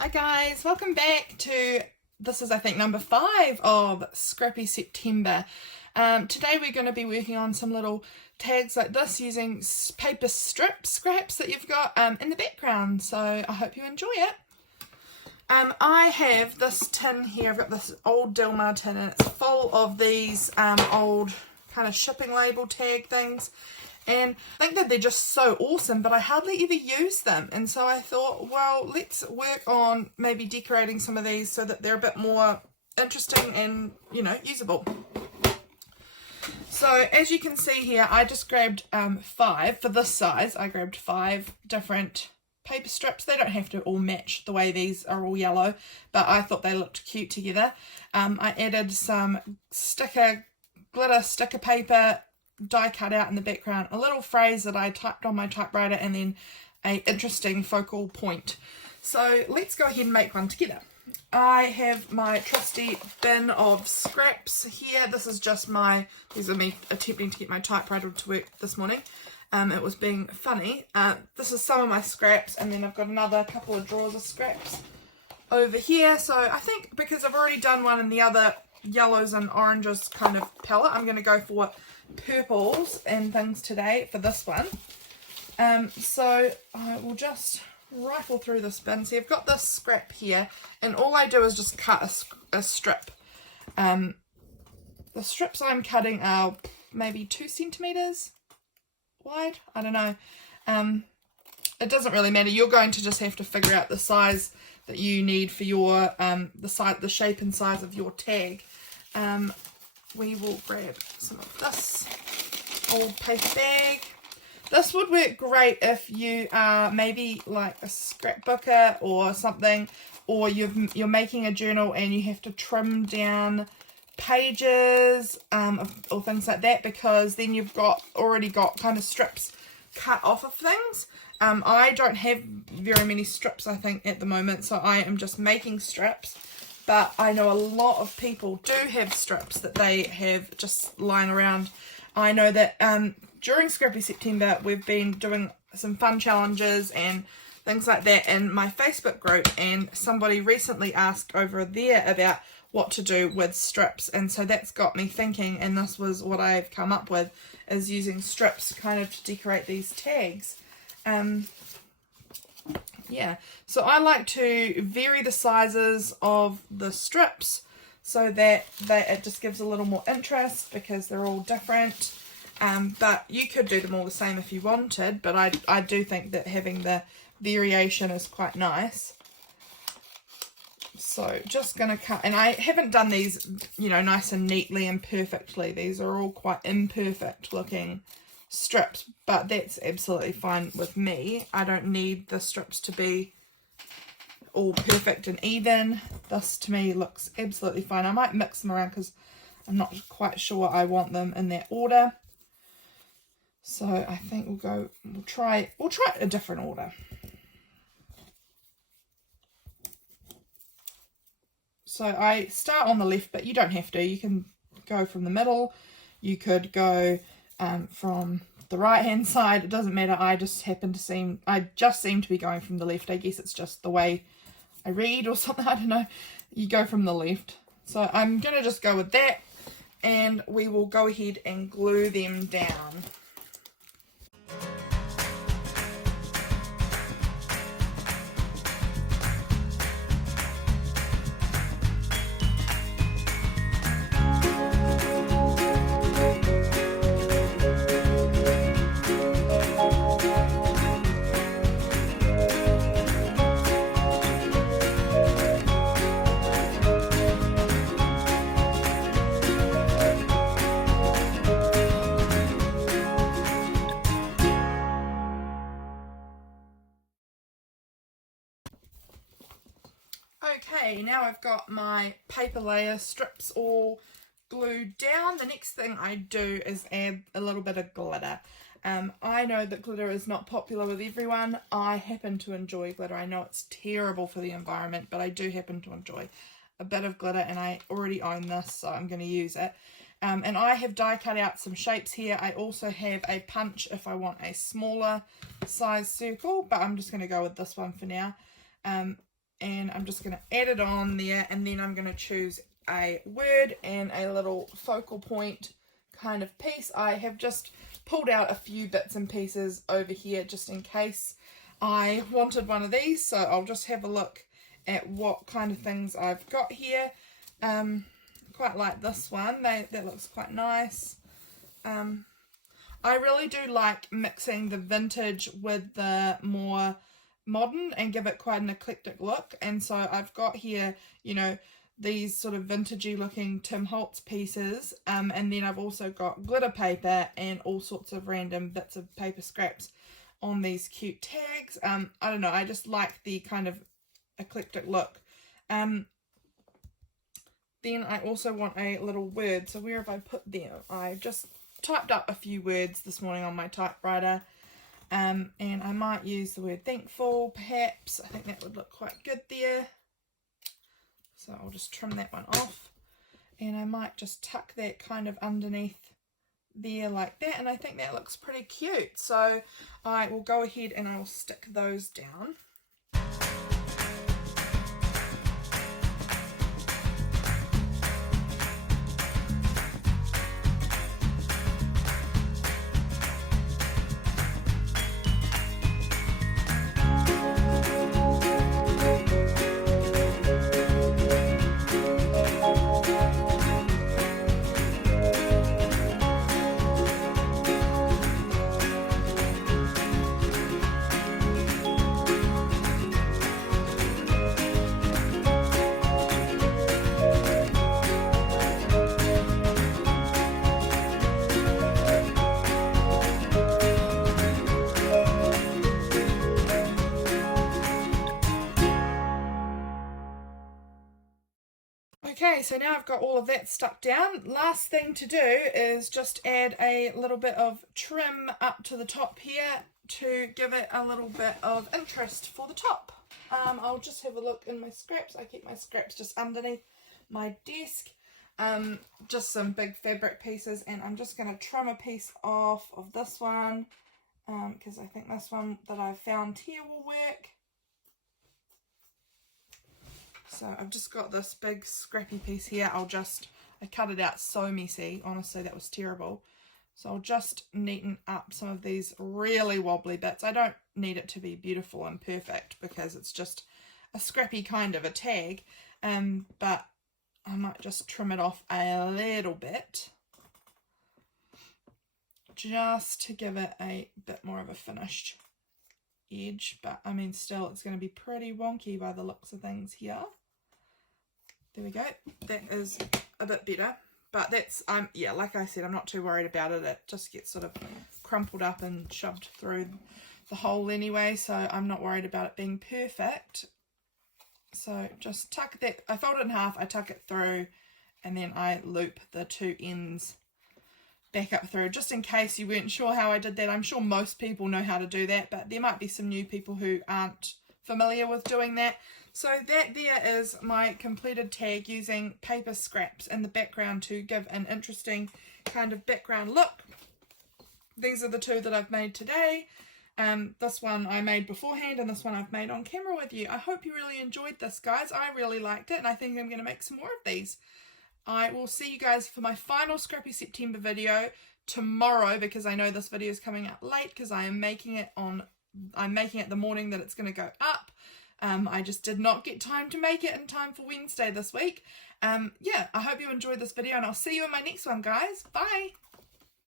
Hi guys, welcome back to, this is I think number 5 of Scrappy September. Today we're going to be working on some little tags like this using paper scraps that you've got in the background, so I hope you enjoy it. I have this tin here, I've got this old Dilmar tin and it's full of these old kind of shipping label tag things. And I think that they're just so awesome, but I hardly ever use them. And so I thought, well, let's work on maybe decorating some of these so that they're a bit more interesting and, you know, usable. So as you can see here, I just grabbed 5 for this size. I grabbed 5 different paper strips. They don't have to all match the way these are all yellow, but I thought they looked cute together. I added some glitter sticker paper, die cut out in the background, a little phrase that I typed on my typewriter, and then a interesting focal point. So let's go ahead and make one together. I have my trusty bin of scraps here. This is just these are me attempting to get my typewriter to work this morning. It was being funny. This is some of my scraps, and then I've got another couple of drawers of scraps over here. So I think because I've already done one in the other yellows and oranges kind of palette, I'm going to go for purples and things today for this one. So I will just rifle through this bin. See, I've got this scrap here, and all I do is just cut a strip. The strips I'm cutting are maybe 2 centimeters wide. I don't know. It doesn't really matter. You're going to just have to figure out the size that you need for your the shape and size of your tag. We will grab some of this old paper bag. This would work great if you are maybe like a scrapbooker or something, or you're making a journal and you have to trim down pages or things like that, because then you've already got kind of strips cut off of things. I don't have very many strips, I think, at the moment, so I am just making strips. But I know a lot of people do have strips that they have just lying around. I know that during Scrappy September, we've been doing some fun challenges and things like that in my Facebook group. And somebody recently asked over there about what to do with strips. And so that's got me thinking, and this was what I've come up with, is using strips kind of to decorate these tags. Yeah, so I like to vary the sizes of the strips so that it just gives a little more interest, because they're all different. But you could do them all the same if you wanted, but I do think that having the variation is quite nice. So just going to cut, and I haven't done these, you know, nice and neatly and perfectly. These are all quite imperfect looking strips, but that's absolutely fine with me. I don't need the strips to be all perfect and even. This to me looks absolutely fine. I might mix them around because I'm not quite sure I want them in that order. So I think we'll try a different order. So I start on the left, but you don't have to. You can go from the middle. You could go from the right hand side. It doesn't matter. I just seem to be going from the left. I guess it's just the way I read or something. I don't know. You go from the left. So I'm going to just go with that, and we will go ahead and glue them down. Okay, now I've got my paper layer strips all glued down. The next thing I do is add a little bit of glitter. I know that glitter is not popular with everyone. I happen to enjoy glitter. I know it's terrible for the environment, but I do happen to enjoy a bit of glitter, and I already own this, so I'm going to use it. And I have die cut out some shapes here. I also have a punch if I want a smaller size circle, but I'm just going to go with this one for now. and I'm just going to add it on there, and then I'm going to choose a word and a little focal point kind of piece. I have just pulled out a few bits and pieces over here just in case I wanted one of these, so I'll just have a look at what kind of things I've got here. Quite like this one, that looks quite nice. I really do like mixing the vintage with the more modern and give it quite an eclectic look, and so I've got here, you know, these sort of vintagey looking Tim Holtz pieces, and then I've also got glitter paper and all sorts of random bits of paper scraps on these cute tags. I don't know, I just like the kind of eclectic look. Then I also want a little word, so where have I put them? I just typed up a few words this morning on my typewriter. And I might use the word thankful, perhaps. I think that would look quite good there. So I'll just trim that one off. And I might just tuck that kind of underneath there like that. And I think that looks pretty cute. So I will go ahead and I'll stick those down. Okay, so now I've got all of that stuck down. Last thing to do is just add a little bit of trim up to the top here to give it a little bit of interest for the top. I'll just have a look in my scraps. I keep my scraps just underneath my desk. Just some big fabric pieces, and I'm just going to trim a piece off of this one because I think this one that I've found here will work. So I've just got this big scrappy piece here. I cut it out so messy. Honestly, that was terrible. So I'll just neaten up some of these really wobbly bits. I don't need it to be beautiful and perfect because it's just a scrappy kind of a tag. But I might just trim it off a little bit, just to give it a bit more of a finished edge. But I mean, still, it's going to be pretty wonky by the looks of things here. There we go. That is a bit better. But that's, yeah, like I said, I'm not too worried about it. It just gets sort of crumpled up and shoved through the hole anyway, so I'm not worried about it being perfect. So just tuck that, I fold it in half, I tuck it through, and then I loop the two ends back up through, just in case you weren't sure how I did that. I'm sure most people know how to do that, but there might be some new people who aren't familiar with doing that. So that there is my completed tag using paper scraps in the background to give an interesting kind of background look. These are the two that I've made today. This one I made beforehand, and this one I've made on camera with you. I hope you really enjoyed this, guys. I really liked it, and I think I'm going to make some more of these. I will see you guys for my final Scrappy September video tomorrow, because I know this video is coming out late because I'm making it the morning that it's going to go up. I just did not get time to make it in time for Wednesday this week. Yeah, I hope you enjoyed this video, and I'll see you in my next one, guys. Bye!